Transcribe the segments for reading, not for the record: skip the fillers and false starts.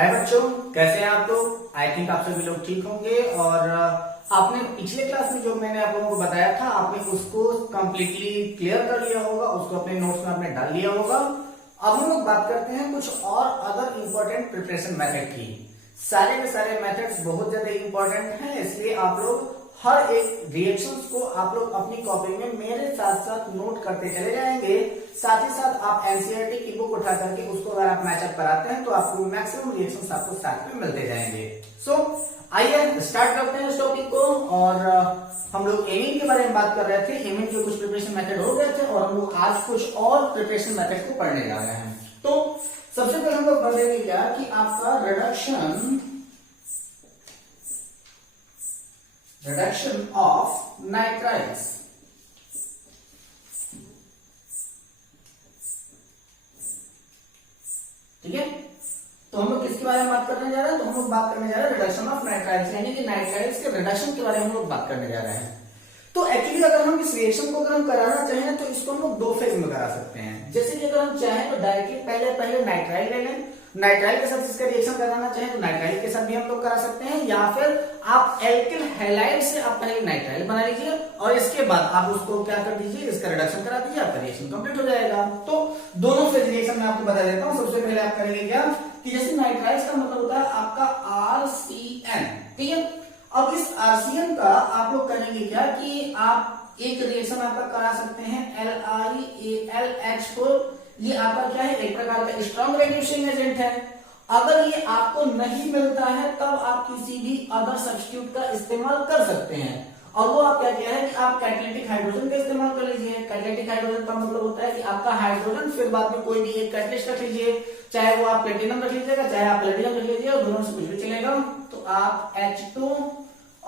हाय बच्चों, कैसे हैं आप लोग। आई थिंक आप सभी लोग ठीक होंगे। और आपने पिछले क्लास में जो मैंने आप लोगों को बताया था, आपने उसको कंप्लीटली क्लियर कर लिया होगा, उसको अपने नोट्स में आपने डाल लिया होगा। अब हम लोग बात करते हैं कुछ और अदर इंपॉर्टेंट प्रिपरेशन मेथड की। सारे के सारे मेथड्स बहुत ज्यादा इंपॉर्टेंट हैं, इसलिए आप लोग हर एक रिएक्शंस को आप लोग अपनी कॉपी में मेरे साथ साथ नोट करते चले जाएंगे। साथ ही साथ आप एनसीईआरटी की बुक उठा करके उसको अगर आप मैचअप कराते हैं तो आपको मैक्सिमम रिएक्शंस आपको साथ में मिलते जाएंगे। सो आइए स्टार्ट करते हैं इस टॉपिक को। और हम लोग एमिन के बारे में बात कर रहे थे। एमिन के कुछ प्रिपरेशन मेथड हो गए थे और हम लोग आज कुछ और प्रिपरेशन मेथड को पढ़ने जा रहे हैं। तो सबसे पहले हम लोग पढ़ेंगे क्या कि आपका रिडक्शन ऑफ नाइट्राइल्स। ठीक है, तो हम लोग किसके बारे में बात करने जा रहे हैं? तो हम लोग बात करने जा रहे हैं रिडक्शन ऑफ नाइट्राइल्स, यानी कि नाइट्राइल्स के रिडक्शन के बारे में हम लोग बात करने जा रहे हैं। तो एक्चुअली अगर हम इस रिएक्शन को अगर हम कराना चाहें तो इसको हम लोग दो फेज में करा सकते हैं। जैसे कि अगर हम चाहें तो डायरेक्टली पहले नाइट्राइल ले लें, नाइट्राइल के साथ इसका रिएक्शन कराना चाहें तो नाइट्राइल के साथ भी हम लोग करा सकते हैं, या फिर आप एल्किल हैलाइड से आप पहले नाइट्राइल बना लीजिए और इसके बाद आप उसको क्या कर दीजिए, इसका रिडक्शन करा दीजिए, आपका रिएक्शन कंप्लीट हो जाएगा। तो दोनों फेज रिएक्शन में आपको बता देता हूं। सबसे पहले आप करेंगे क्या कि जैसे नाइट्राइल्स का मतलब होता है आपका RCN, ठीक है। अब इस RCN का आप लोग करेंगे क्या कि आप एक रिएक्शन आपका करा सकते हैं LiAlH4। ये आपका क्या है, एक प्रकार का स्ट्रॉन्ग रेड्यूसिंग एजेंट है। अगर ये आपको नहीं मिलता है तब आप किसी भी अदर सब्स्टिट्यूट का इस्तेमाल कर सकते हैं। और वो आप क्या किया है कि आप कैटालिटिक हाइड्रोजन का इस्तेमाल कर लीजिए। कैटालिटिक हाइड्रोजन का मतलब होता है कि आपका हाइड्रोजन फिर बाद में कोई भी एक कैटलिस्ट रख लीजिए, चाहे वो आप प्लेटिनम रख लीजिएगा, चाहे आप प्लेटिनम रख लीजिए, और दोनों से कुछ भी चलेगा। तो आप H2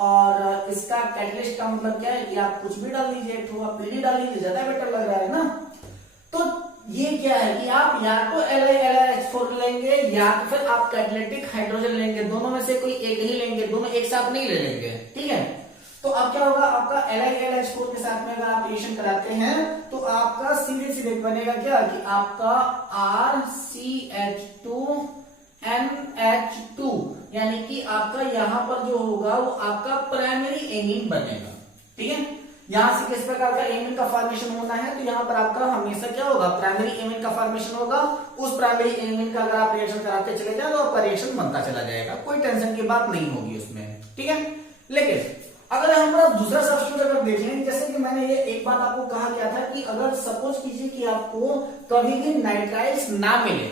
और इसका कैटलिस्ट का मतलब क्या है कि आप कुछ भी डाल दीजिए, तो आप PD डाल लीजिए, ज्यादा बेटर लग रहा है ना। तो ये क्या है कि आप या तो LiLH4 लेंगे या फिर आप कैटालिटिक हाइड्रोजन लेंगे, दोनों में से कोई एक ही लेंगे, दोनों एक साथ नहीं ले लेंगे, ठीक है। तो अब क्या होगा, आपका LiLH4 के साथ में अगर आप रिएक्शन कराते हैं तो आपका सीधे बनेगा क्या कि आपका RCH2NH2, यानी कि आपका यहां पर जो होगा वो आपका प्राइमरी एमीन बनेगा, ठीक है। यहां से किस प्रकार का एमीन का फॉर्मेशन होना है, तो यहां पर आपका हमेशा क्या होगा, प्राइमरी एमीन का फॉर्मेशन होगा। उस प्राइमरी एमीन का अगर आप रिएक्शन कराते चले जाए तो आपका रिएक्शन बनता चला जाएगा, कोई टेंशन की बात नहीं होगी उसमें, ठीक है। लेकिन अगर हमारा दूसरा सब्स्टिट्यूट अगर देख लें, जैसे कि मैंने ये एक बात आपको कहा गया था कि अगर सपोज कीजिए कि आपको कभी भी नाइट्राइल्स ना मिले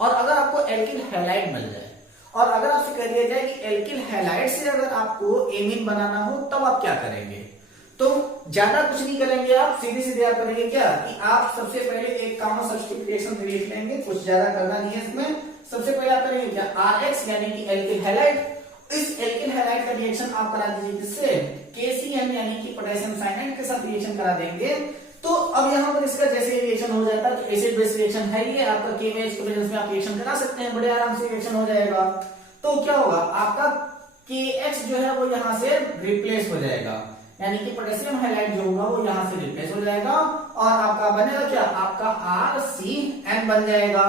और अगर आपको एल्किल हैलाइड मिल जाए, और अगर आपसे कह दिया जाए कि एल्किल हैलाइड से अगर आपको एमीन बनाना हो तब आप क्या करेंगे, तो ज्यादा कुछ नहीं करेंगे, आप सीधे आप करेंगे क्या कि आप सबसे पहले एक कॉमन सब्स्टिट्यूट रिएक्शन लिख लेंगे, कुछ ज्यादा करना नहीं है इसमें। सबसे पहले आप करेंगे क्या, RX यानी कि एल्किल हैलाइड। इस एल्किल हैलाइड का रिएक्शन आप करा दीजिए किससे, KCN यानी कि पोटेशियम साइनाइड के साथ रिएक्शन करा देंगे। तो अब यहाँ पर इसका जैसे रिएक्शन हो जाता है तो एसिड बेस रिएक्शन है ये आपका, KH के प्रेजेंस में आप रिएक्शन करा सकते हैं, बड़े आराम से रिएक्शन हो जाएगा। तो क्या होगा, आपका KH जो है वो यहाँ से रिप्लेस हो जाएगा, यानी कि पोटेशियम हाइलाइड जो होगा वो यहां से रिप्लेस हो जाएगा और आपका बनेगा क्या, आपका RCN बन जाएगा।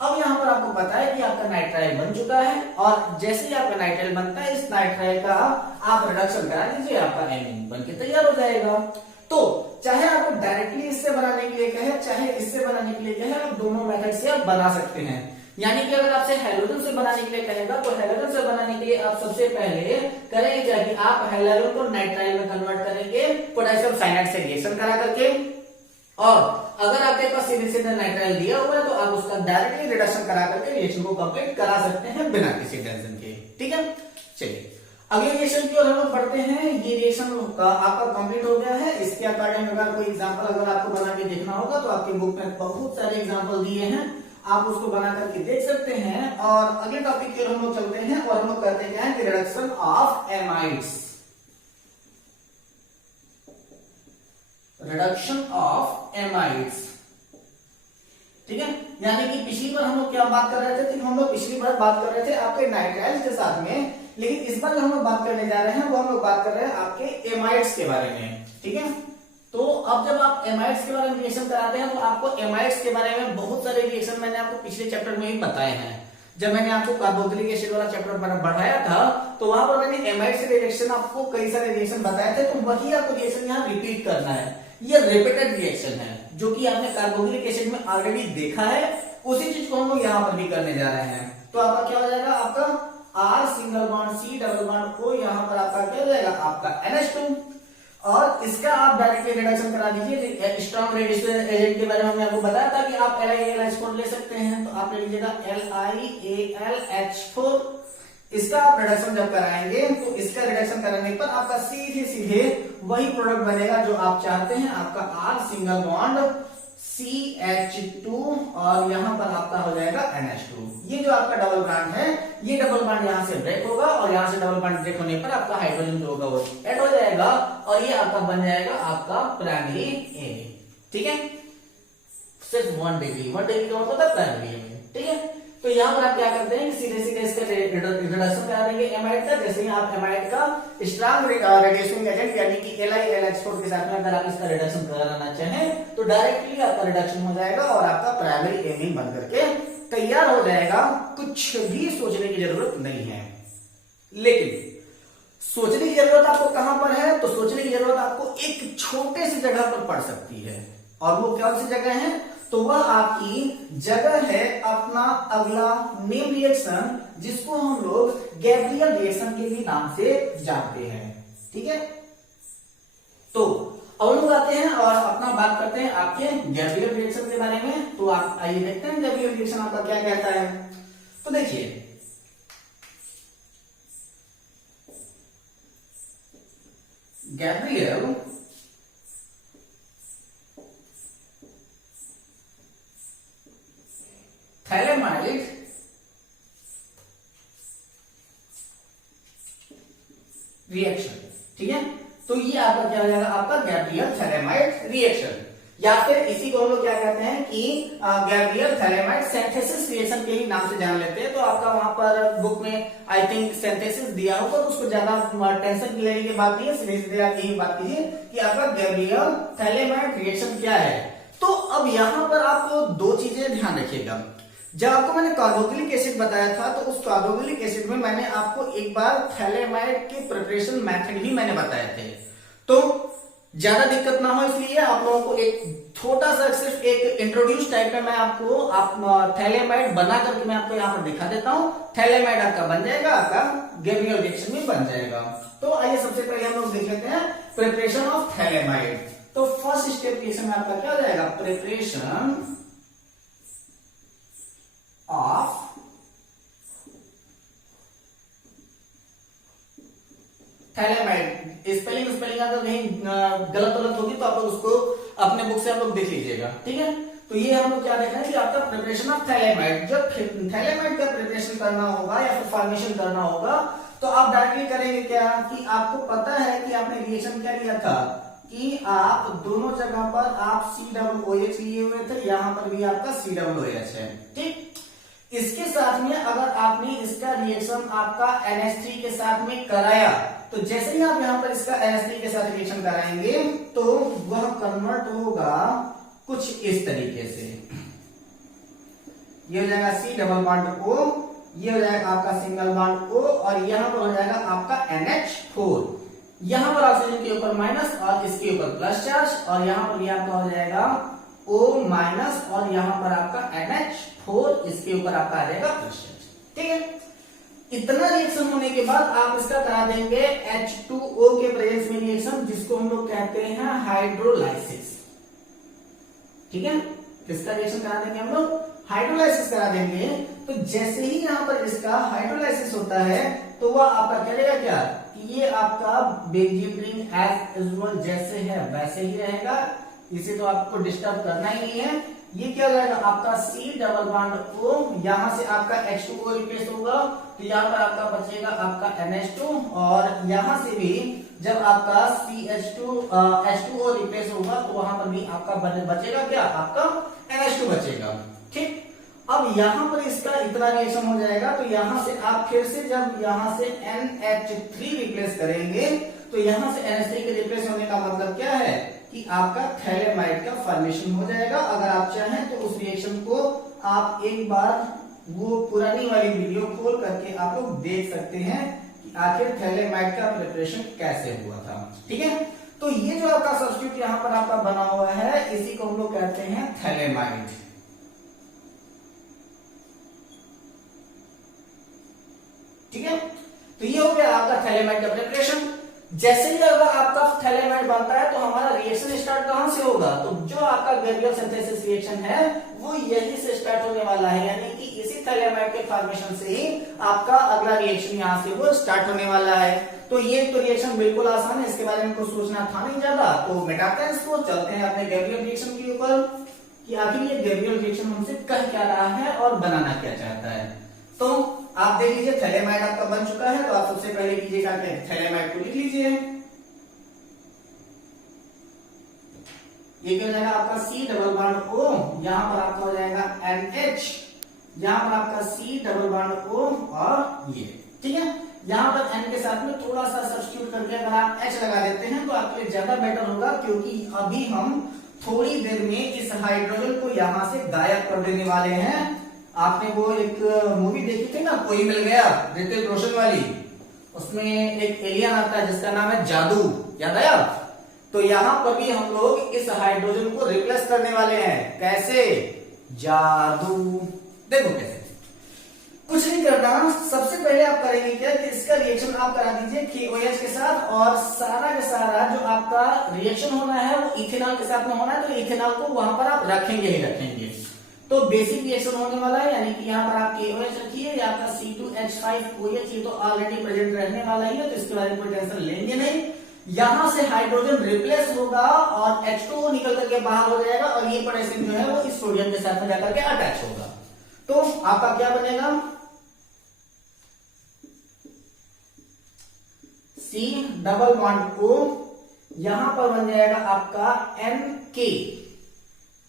अब यहां पर आपको पता है कि आपका नाइट्राइल बन चुका है, और जैसे ही आपका नाइट्राइल बनता है इस नाइट्राइल का आप रिडक्शन करा दीजिए, आपका एमीन बनके तैयार हो जाएगा। तो चाहे आपको डायरेक्टली इससे बनाने के लिए कहे, चाहे इससे बनाने के लिए कहे, आप दोनों मेथड से आप बना सकते हैं। यानी कि अगर आपसे हैलोजन से बनाने के लिए कहेगा तो हैलोजन से बनाने के लिए आप सबसे पहले करेंगे क्या कि आप हैलोजन को नाइट्राइल में कन्वर्ट करेंगे पोटेशियम साइनाइड से रिएक्शन करा करके। और अगर आपके पास सीधे नाइट्राइल दिया हुआ है तो आप उसका डायरेक्टली रिडक्शन करा करके रिएक्शन को कंप्लीट करा सकते हैं बिना किसी टेंशन के, ठीक है। चलिए अगले रिएक्शन की ओर हम लोग बढ़ते हैं। ये रिएक्शन आपका कंप्लीट हो गया है। इसके अकॉर्डिंग अगर कोई एग्जांपल अगर आपको बना के देखना होगा तो आपकी बुक में बहुत सारे एग्जांपल दिए हैं, आप उसको बना करके देख सकते हैं। और अगले टॉपिक की ओर हम लोग चलते हैं और हम लोग करते हैं कि reduction of amides. Reduction of amides, ठीक है। यानी कि पिछली बार हम लोग क्या बात कर रहे थे, हम लोग पिछली बार बात कर रहे थे आपके नाइट्राइल्स के साथ में, लेकिन इस बार जो हम लोग बात करने जा रहे हैं वो हम लोग बात कर रहे हैं आपके एमाइड्स के बारे में, ठीक है। तो अब जब आप एमाइड्स के बारे में रिएक्शन कराते हैं तो आपको एमाइड्स के बारे में बहुत सारे रिएक्शन मैंने आपको पिछले चैप्टर में ही बताए हैं। जब मैंने आपको कार्बोक्सिलिक एसिड वाला चैप्टर बढ़ाया था तो वहां पर मैंने एमाइड से रिएक्शन आपको कई सारे रिएक्शन बताए थे, तो वही आपको रिएक्शन यहाँ रिपीट करना है। ये रिपीटेड रिएक्शन है जो कि आपने कार्बोक्सिलिक एसिड में ऑलरेडी देखा है, उसी चीज को हम लोग यहाँ पर भी करने जा रहे हैं। तो आपका क्या हो जाएगा, आपका R single bond C double bond O, यहाँ पर आपका क्या हो जाएगा, आपका NH2, और इसका आप डायरेक्टली रिडक्शन करा दीजिए। स्ट्रॉन्ग रेडिएशन एजेंट के बारे में हमने आपको बताया था कि आप LiAlH4 ले सकते हैं, तो आप ले लीजिएगा LiAlH4। इसका आप रिडक्शन जब कराएंगे तो इसका रिडक्शन कराने पर आपका सीधे सीधे वही प्रोडक्ट बनेगा जो आप चाहते हैं, आपका R सिंगल बॉन्ड CH2 और यहां पर आपका हो जाएगा NH2। ये जो आपका डबल बॉन्ड है, ये डबल बॉन्ड यहां से ब्रेक होगा और यहां से डबल बॉन्ड ब्रेक होने पर आपका हाइड्रोजन जो होगा वो ऐड हो जाएगा और ये आपका बन जाएगा आपका प्राइमरी एमीन। ठीक है, सिर्फ 1 डिग्री का मतलब है प्राइमरी एमीन। ठीक है, तो यहाँ पर आप क्या करते हैं, सीधे सीधे इसका रिडक्शन करा देंगे एमाइड का। जैसे ही आप एमाइड का स्ट्रॉन्ग रेडिएशनिंग एजेंट यानी कि LiAlH4 के साथ में अगर आप इसका रिडक्शन कराना चाहें तो डायरेक्टली आपका रिडक्शन हो जाएगा और आपका प्राइमरी एमीन बन करके तैयार हो जाएगा। कुछ भी सोचने की जरूरत नहीं है। लेकिन सोचने की जरूरत आपको कहां पर है, तो सोचने की जरूरत आपको एक छोटे से जगह पर पड़ सकती है, और वो कौन सी जगह है, तो वह आपकी जगह है अपना अगला नेम रिएक्शन, जिसको हम लोग गैब्रियल रिएक्शन के भी नाम से जानते हैं। ठीक है, तो अब लोग आते हैं और अपना बात करते हैं आपके गैब्रियल रिएक्शन के बारे में। तो आप आइए देखते हैं गैब्रियल रिएक्शन आपका क्या कहता है। तो देखिए, गैब्रियल थैलेमाइड रिएक्शन। ठीक है, तो ये आपका क्या हो जाएगा, आपका गैब्रियल थैलेमाइड रिएक्शन, या फिर इसी को हम लोग क्या कहते हैं कि गैब्रियल थैलेमाइड सिंथेसिस रिएक्शन के ही नाम से जान लेते हैं। तो आपका वहां पर बुक में आई थिंक सिंथेसिस दिया होगा, तो उसको ज्यादा टेंशन लेने की बात नहीं है, सीधे सीधे आप यही बात कीजिए कि आपका गैब्रियल थैलेमाइड रिएक्शन क्या है। तो अब यहां पर आपको दो चीजें ध्यान रखिएगा। जब आपको मैंने कार्बोक्सिलिक एसिड बताया था तो उस कार्बोक्सिलिक एसिड में मैंने आपको एक बार थैलेमाइड के प्रिपरेशन मेथड ही मैंने बताए थे, तो ज्यादा दिक्कत ना हो इसलिए आप लोगों को एक छोटा सा सिर्फ एक इंट्रोड्यूस टाइप में मैं आपको थैलेमाइड बना करके मैं आपको यहाँ पर दिखा देता हूँ। थैलेमाइड आपका बन जाएगा, आपका गैब्रियल रिएक्शन में बन जाएगा। तो आइए सबसे पहले हम लोग देख लेते हैं प्रिपरेशन ऑफ थैलेमाइड। तो फर्स्ट स्टेप रिएक्शन में आपका क्या हो जाएगा, प्रिपरेशन ऑफ थैलेमाइड। स्पेलिंग अगर कहीं गलत होगी तो आप लोग उसको अपने बुक से आप लोग देख लीजिएगा। ठीक है, तो ये हम लोग क्या देख रहे हैं कि आपका प्रिपरेशन ऑफ थैलेमाइड। जब थैलेमाइड का प्रिपरेशन करना होगा या फिर फॉर्मेशन करना होगा तो आप डायरेक्टली करेंगे क्या कि आपको पता है कि आपने रिएक्शन क्या लिया था कि आप दोनों जगह पर आप COOH लिए हुए थे, यहां पर भी आपका COOH है। ठीक, इसके साथ में अगर आपने इसका रिएक्शन आपका NH3 के साथ में कराया तो जैसे ही आप यहां पर इसका NH3 के साथ रिएक्शन कराएंगे तो वह कन्वर्ट होगा कुछ इस तरीके से। ये हो जाएगा C डबल बॉन्ड O, ये हो जाएगा आपका सिंगल बॉन्ड O, और यहां पर हो जाएगा आपका NH4। यहां पर ऑक्सीजन के ऊपर माइनस और इसके ऊपर प्लस चार्ज, और यहां पर भी आपका हो जाएगा O माइनस और यहां पर आपका NH4, इसके ऊपर आपका आ जाएगा प्लस चार्ज। ठीक है, इतना रिएक्शन होने के बाद आप इसका करा देंगे H2O के प्रेजेंस में रिएक्शन, जिसको हम लोग कहते हैं हाइड्रोलाइसिस। ठीक है, किसका रिएक्शन करा देंगे हम लोग, हाइड्रोलाइसिस करा देंगे। तो जैसे ही यहां पर इसका हाइड्रोलाइसिस होता है तो वह आपका करेगा क्या कि ये आपका बेंजीन रिंग एज यूजुअल जैसे है वैसे ही रहेगा, इसे तो आपको डिस्टर्ब करना ही नहीं है। ये क्या हो जाएगा आपका C डबल बॉन्ड O, यहां से आपका H2O रिप्लेस होगा तो यहां पर आपका बचेगा आपका NH2, और यहां से भी जब आपका H2O रिप्लेस होगा तो वहां पर भी आपका बचेगा क्या, आपका NH2 बचेगा। ठीक, अब यहां पर इसका इतना रिएक्शन हो जाएगा तो यहां से आप फिर से जब यहां से NH3 रिप्लेस करेंगे तो यहां से NH3 के रिप्लेस होने का मतलब क्या है कि आपका थैलेमाइड का फॉर्मेशन हो जाएगा। अगर आप चाहें तो उस रिएक्शन को आप एक बार वो पुरानी वाली वीडियो खोल करके आप लोग देख सकते हैं कि आखिर थैलेमाइड का प्रिपरेशन कैसे हुआ था। ठीक है, तो ये जो आपका सब्स्टिट्यूट यहां पर आपका बना हुआ है, इसी को हम लोग कहते हैं थैलेमाइड। ठीक है, तो ये हो गया आपका थैलेमाइड का प्रिपरेशन। जैसे ही अगर आपका थैलेमाइड बनता है तो हमारा रिएक्शन स्टार्ट कहां से होगा, तो जो आपका गैब्रियल सिंथेसिस रिएक्शन है वो यही से स्टार्ट होने वाला है, यानी कि इसी थैलेमाइड के फॉर्मेशन से ही आपका अगला रिएक्शन यहां से वो स्टार्ट होने वाला है। तो ये तो रिएक्शन बिल्कुल आसान है, इसके बारे में कुछ सोचना था नहीं ज्यादा। तो मिटाते हैं इसको, चलते हैं अपने गैब्रियल रिएक्शन के ऊपर कि आखिर ये गैब्रियल रिएक्शन हमसे कह क्या रहा है और बनाना क्या चाहता है। तो आप देख लीजिए थैलेमाइड आपका बन चुका है, तो आप सबसे पहले कीजिएगा थैलेमाइड को लिख लीजिए। ये क्या हो जाएगा आपका C डबल बॉन्ड O, यहां पर आपका हो जाएगा NH, यहां पर आपका C डबल बॉन्ड O और ये। ठीक है, यहां पर N के साथ में थोड़ा सा सब्स्टिट्यूट करके अगर आप H लगा देते हैं तो आपके लिए ज्यादा बेटर होगा, क्योंकि अभी हम थोड़ी देर में इस हाइड्रोजन को यहां से गायब कर देने वाले हैं। आपने वो एक मूवी देखी थी ना, कोई मिल गया, ऋतिक रोशन वाली, उसमें एक एलियन आता है जिसका नाम है जादू, याद आया? तो यहां पर भी हम लोग इस हाइड्रोजन को रिप्लेस करने वाले हैं। कैसे? जादू। देखो कैसे, कुछ नहीं करना, सबसे पहले आप करेंगे क्या कि इसका रिएक्शन आप करा दीजिए KOH के साथ, और सारा का सारा जो आपका रिएक्शन होना है वो इथेनॉल के साथ में होना है, तो इथेनॉल को वहां पर आप रखेंगे ही रखेंगे। तो बेसिक रिएक्शन होने वाला है, यानी कि यहाँ पर आप KOH रखिए, या आपका C2H5OH, ये तो ऑलरेडी प्रेजेंट रहने वाला ही है, तो इसके बारे में कोई टेंशन लेंगे नहीं। यहां से हाइड्रोजन रिप्लेस होगा और H2O निकल करके बाहर हो जाएगा, और ये पोटेशियम जो है वो इस सोडियम के साथ में जाकर के अटैच होगा। तो आपका क्या बनेगा, C डबल बॉन्ड O, यहां पर बन जाएगा आपका NK।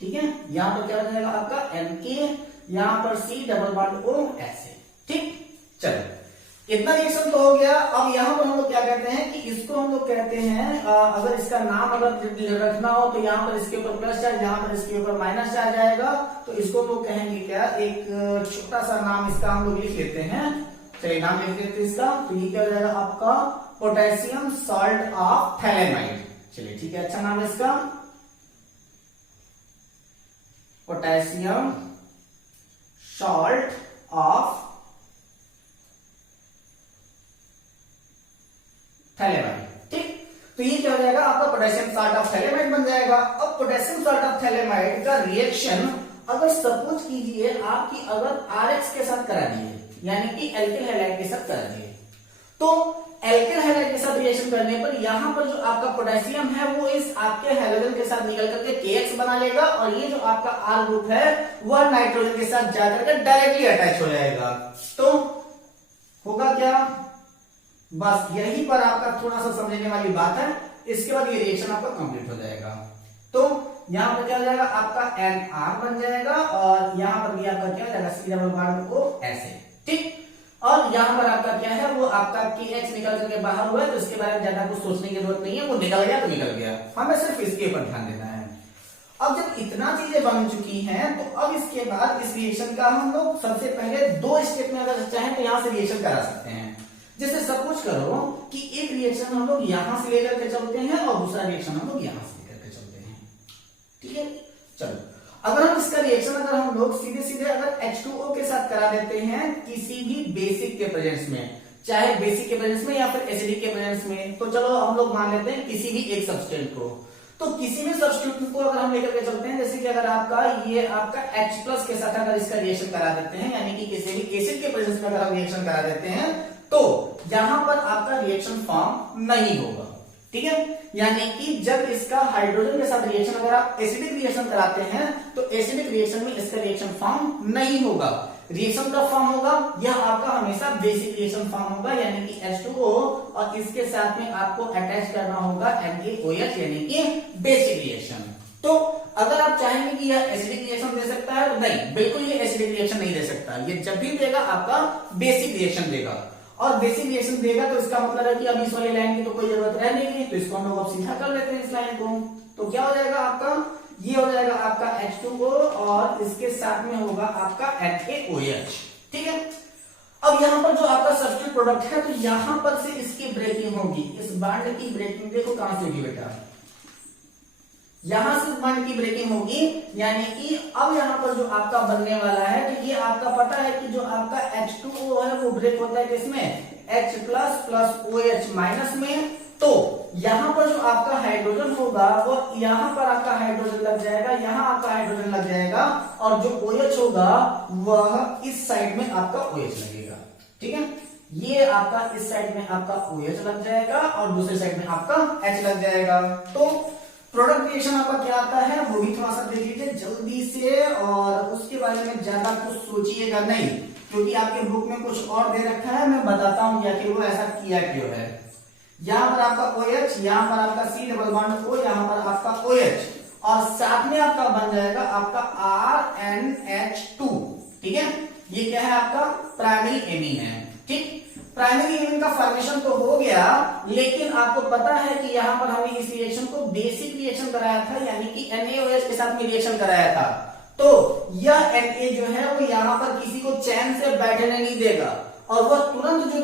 ठीक है, यहां पर क्या बन जाएगा आपका NK, यहां पर C डबल बॉन्ड O ऐसे। ठीक, चलो इतना रिएक्शन तो हो गया। अब यहां पर हम लोग क्या कहते हैं कि इसको हम लोग कहते हैं, अगर इसका नाम अगर रखना हो तो यहां पर इसके ऊपर प्लस चार्ज, यहां पर इसके ऊपर माइनस चार्ज आएगा, तो इसको हम लोग कहेंगे क्या, एक छोटा सा नाम इसका हम लोग लिख लेते हैं। चलिए नाम लिख लेते हैं इसका, तो ये क्या हो जाएगा आपका पोटेशियम सॉल्ट ऑफ थैलेमाइड। चलिए ठीक है, अच्छा नाम है इसका, पोटेशियम सॉल्ट ऑफ थैलेमाइड। ठीक, तो ये क्या हो जाएगा आपका पोटेशियम सॉल्ट ऑफ थैलेमाइड बन जाएगा। अब पोटेशियम सॉल्ट ऑफ थैलेमाइड का रिएक्शन अगर सपोज कीजिए आपकी अगर RX के साथ करा दिए, यानी कि एल्किल हैलाइड के साथ करा दिए, तो एल्किल हैलाइड के साथ रिएक्शन करने पर यहां पर जो आपका पोटेशियम है वो इस आपके हाइड्रोजन के साथ निकल करके KX बना लेगा, और ये जो आपका R ग्रुप है वह नाइट्रोजन के साथ जाकर के डायरेक्टली अटैच हो जाएगा। तो होगा क्या, बस यहीं पर आपका थोड़ा सा समझने वाली बात है, इसके बाद ये रिएक्शन आपका कंप्लीट हो जाएगा। तो यहां पर क्या हो जाएगा आपका NR बन जाएगा, और यहां पर भी आपका क्या हो जाएगा C डबल बॉन्ड O ऐसे। ठीक, और यहां पर आपका क्या है, वो आपका KH निकल करके बाहर हुआ है, तो इसके बारे में ज्यादा कुछ सोचने की जरूरत नहीं है, वो निकल गया तो निकल गया, हमें सिर्फ इसके ऊपर ध्यान देना है। अब जब इतना चीजें बन चुकी हैं, तो अब इसके बाद इस रिएक्शन का हम लोग सबसे पहले 2 स्टेप में अगर चाहें तो यहां से रिएक्शन करा सकते हैं। जैसे सपोज करो कि एक रिएक्शन हम लोग यहां से लेकर के चलते हैं और दूसरा रिएक्शन हम लोग यहां से लेकर के चलते हैं। ठीक है, चलो अगर हम इसका रिएक्शन अगर हम लोग सीधे सीधे अगर H2O के साथ करा देते हैं किसी भी बेसिक के प्रेजेंस में, चाहे बेसिक के प्रेजेंस में या फिर एसिडिक के प्रेजेंस में, तो चलो हम लोग मान लेते हैं किसी भी एक सब्सटेंट को, तो किसी भी सब्स्टिट्यूट को अगर हम लेकर के चलते हैं, जैसे कि अगर आपका ये आपका H+ के साथ अगर इसका रिएक्शन करा देते हैं, यानी कि किसी भी एसिड के प्रेजेंस में अगर हम रिएक्शन करा देते हैं, तो यहां पर आपका रिएक्शन फॉर्म नहीं होगा। ठीक है, यानी कि जब इसका हाइड्रोजन के साथ रिएक्शन अगर आप एसिडिक रिएक्शन कराते हैं, तो एसिडिक रिएक्शन में इसका रिएक्शन फॉर्म नहीं होगा। रिएक्शन का फॉर्म होगा यह आपका हमेशा बेसिक रिएक्शन फॉर्म होगा, यानी कि H2O, और इसके साथ में आपको अटैच करना होगा NaOH, यानी कि बेसिक रिएक्शन। तो अगर आप चाहेंगे कि यह एसिडिक रिएक्शन दे सकता है, तो नहीं, बिल्कुल ये एसिडिक रिएक्शन नहीं दे सकता। ये जब भी देगा आपका बेसिक रिएक्शन देगा, और बेसिक रिएक्शन देगा तो इसका मतलब है कि अब इस वाली लाइन की तो कोई जरूरत रह नहीं, तो इसको हम लोग अब सीधा कर लेते हैं इस लाइन को। तो क्या हो जाएगा आपका, ये हो जाएगा आपका H2O, और इसके साथ में होगा आपका NaOH। ठीक है। अब यहां पर जो आपका सब्स्टिट्यूट प्रोडक्ट है, तो यहां पर से इसकी ब्रेकिंग होगी, इस बॉन्ड की ब्रेकिंग देखो कहां से होगी बेटा, यहां से बॉन्ड की ब्रेकिंग होगी, यानी कि अब यहां पर जो आपका बनने वाला है, तो ये आपका पता है कि जो आपका H2O है वो ब्रेक होता है किसमें, H plus plus OH minus में। तो यहां पर जो आपका हाइड्रोजन होगा वो यहां पर आपका हाइड्रोजन लग जाएगा, यहां आपका हाइड्रोजन लग जाएगा, और जो OH होगा वह इस साइड में आपका OH लगेगा, ठीक है। ये आपका इस साइड में आपका OH लग जाएगा और दूसरी साइड में आपका H लग जाएगा। तो प्रोडक्ट रिएक्शन आपका क्या आता है वो भी थोड़ा सा देख लीजिए जल्दी से, और उसके बारे में ज्यादा कुछ सोचिएगा नहीं, क्योंकि आपके बुक में कुछ और दे रखा है, मैं बताता हूं कि आखिर वो ऐसा किया क्यों है। यहां पर आपका OH, यहां पर आपका C डबल बॉन्ड O, यहां पर आपका OH, और साथ में आपका बन जाएगा आपका RNH2, ठीक है। ये क्या है आपका प्राइमरी एमीन है, ठीक। प्राइमरी एमीन का फॉर्मेशन तो हो गया, लेकिन आपको पता है कि यहां पर हमने इस रिएक्शन को बेसिक रिएक्शन कराया था, यानी कि NaOH के साथ में रिएक्शन कराया था। तो यह Na जो है वो यहां पर किसी को चैन से बैठने नहीं देगा, और वह तुरंत जो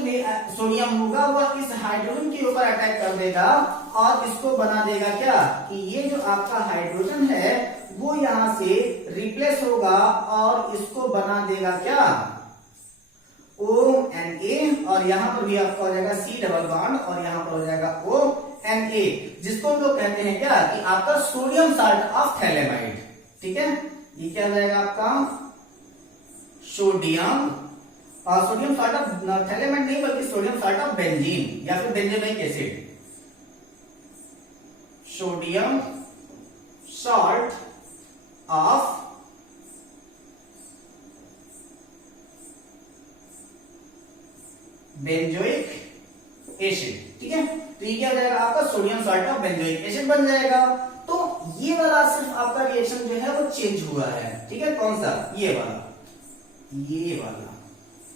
सोडियम होगा वह इस हाइड्रोजन के ऊपर अटैक कर देगा और इसको बना देगा क्या, कि ये जो आपका हाइड्रोजन है वो यहां से रिप्लेस होगा और इसको बना देगा क्या, ONA, और यहां पर भी आपका हो जाएगा C डबल बॉन्ड, और यहां पर हो जाएगा ONA, जिसको हम लोग कहते हैं क्या, कि आपका सोडियम साल्ट ऑफ थैलेमाइड, ठीक है। ये क्या हो जाएगा आपका सोडियम, और सोडियम साल्ट ऑफ थैलेमाइड नहीं बल्कि सोडियम साल्ट ऑफ बेंजीन या फिर benzoic acid, sodium salt of benzoic acid, ठीक है। तो ये क्या हो जाएगा आपका sodium salt of benzoic acid बन जाएगा। तो ये वाला सिर्फ आपका रिएक्शन जो है वो चेंज हुआ है, ठीक है। कौन सा, ये वाला,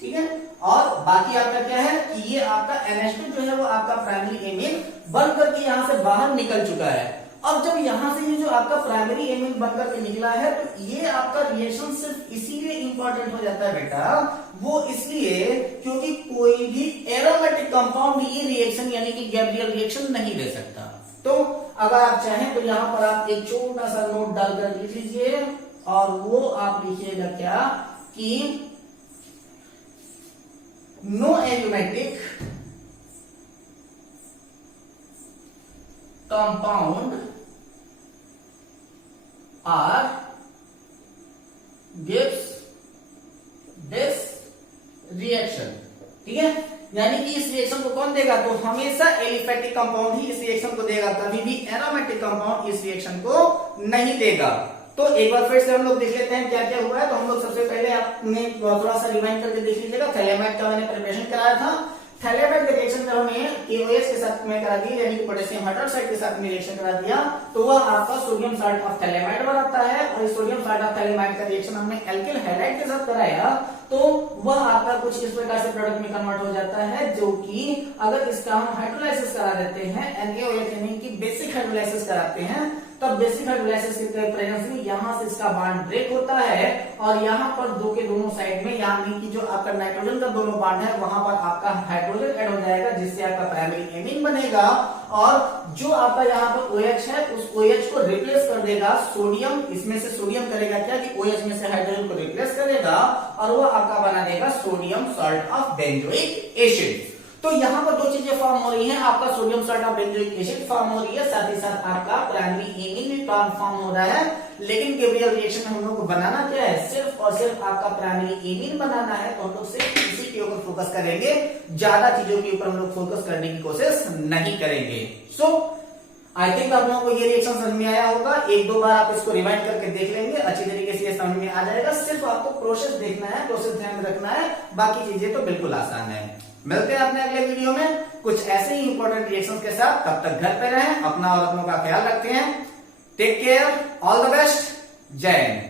ठीक है। और बाकी आपका क्या है कि ये आपका NH2 जो है वो आपका प्राइमरी एमीन बन करके यहां से बाहर निकल चुका है। अब जब यहां से ये जो आपका प्राइमरी एमीन बनकर के निकला है, तो ये आपका रिएक्शन सिर्फ इसीलिए इंपॉर्टेंट हो जाता है बेटा, वो इसलिए क्योंकि कोई भी एरोमेटिक कंपाउंड ये रिएक्शन यानी कि गैब्रियल रिएक्शन नहीं दे सकता। तो अगर आप चाहें तो यहां पर आप एक छोटा सा नोट डालकर लिख लीजिए, और वो आप लिखिएगा क्या, कि no aromatic compound are gives this reaction, ठीक है। यानी कि इस रिएक्शन को कौन देगा, तो हमेशा एलिफेटिक कंपाउंड ही इस रिएक्शन को देगा, कभी भी एरोमेटिक कंपाउंड इस रिएक्शन को नहीं देगा। तो एक बार फिर से हम लोग देख लेते हैं क्या क्या हुआ है। तो हम लोग सबसे पहले आपने थोड़ा सा रिवाइंड करके देख लीजिएगा, थैलेमाइड का मैंने प्रिपरेशन कराया था। थैलेमाइड के रिएक्शन जब हमें KOH के साथ में करा दी, यानी कि पोटेशियम हाइड्रोक्साइड के साथ में रिएक्शन करा दिया, तो वह आपका सोडियम साल्ट ऑफ थैलेमाइड बनाता है। और इस सोडियम साल्ट ऑफ थैलेमाइड का रिएक्शन हमने एल्किल हैलाइड के साथ कराया, तो वह आपका कुछ इस प्रकार से प्रोडक्ट में कन्वर्ट हो जाता है, जो कि अगर इसका हम हाइड्रोलाइसिस करा देते हैं, NaOH यानी कि बेसिक हाइड्रोलाइसिस कराते हैं, तब बेसिक हाइड्रोलाइसिस के प्रेजेंस में यहां से इसका बॉन्ड ब्रेक होता है, और यहां पर दो के दोनों साइड में, यानी कि जो आपका नाइट्रोजन का दोनों बॉन्ड है वहां पर आपका हाइड्रोजन ऐड हो जाएगा, जिससे आपका प्राइमरी एमीन बनेगा। और जो आपका यहाँ पर OH है उस OH को रिप्लेस कर देगा सोडियम, इसमें से सोडियम करेगा क्या, कि OH में से हाइड्रोजन को रिप्लेस करेगा, और वो आपका बना देगा sodium salt of benzoic acid. तो यहाँ पर दो चीजें फॉर्म हो रही हैं, आपका sodium salt of benzoic acid form हो रही है, साथ ही साथ आपका प्राइमरी एमीन भी फॉर्म हो रहा है। लेकिन गैब्रियल रिएक्शन में हम लोग को बनाना क्या है, सिर्फ और सिर्फ आपका प्राइमरी एमीन बनाना है। तो हम लोग सिर्फ इसी के ऊपर फोकस करेंगे, ज्यादा चीजों के ऊपर हम लोग फोकस करने की कोशिश नहीं करेंगे। सो आई थिंक आप लोगों को ये रिएक्शन समझ में आया होगा। एक दो बार आप इसको रिवाइंड करके देख लेंगे, अच्छी तरीके से ये समझ में आ जाएगा। सिर्फ आपको प्रोसेस देखना है, प्रोसेस ध्यान में रखना है, बाकी चीजें तो बिल्कुल आसान है। मिलते हैं अपने अगले वीडियो में कुछ ऐसे ही इंपॉर्टेंट रिएक्शन के साथ। तब तक घर पे रहें, अपना और अपनों का ख्याल रखते हैं। Take care, all the best, जय हिंद।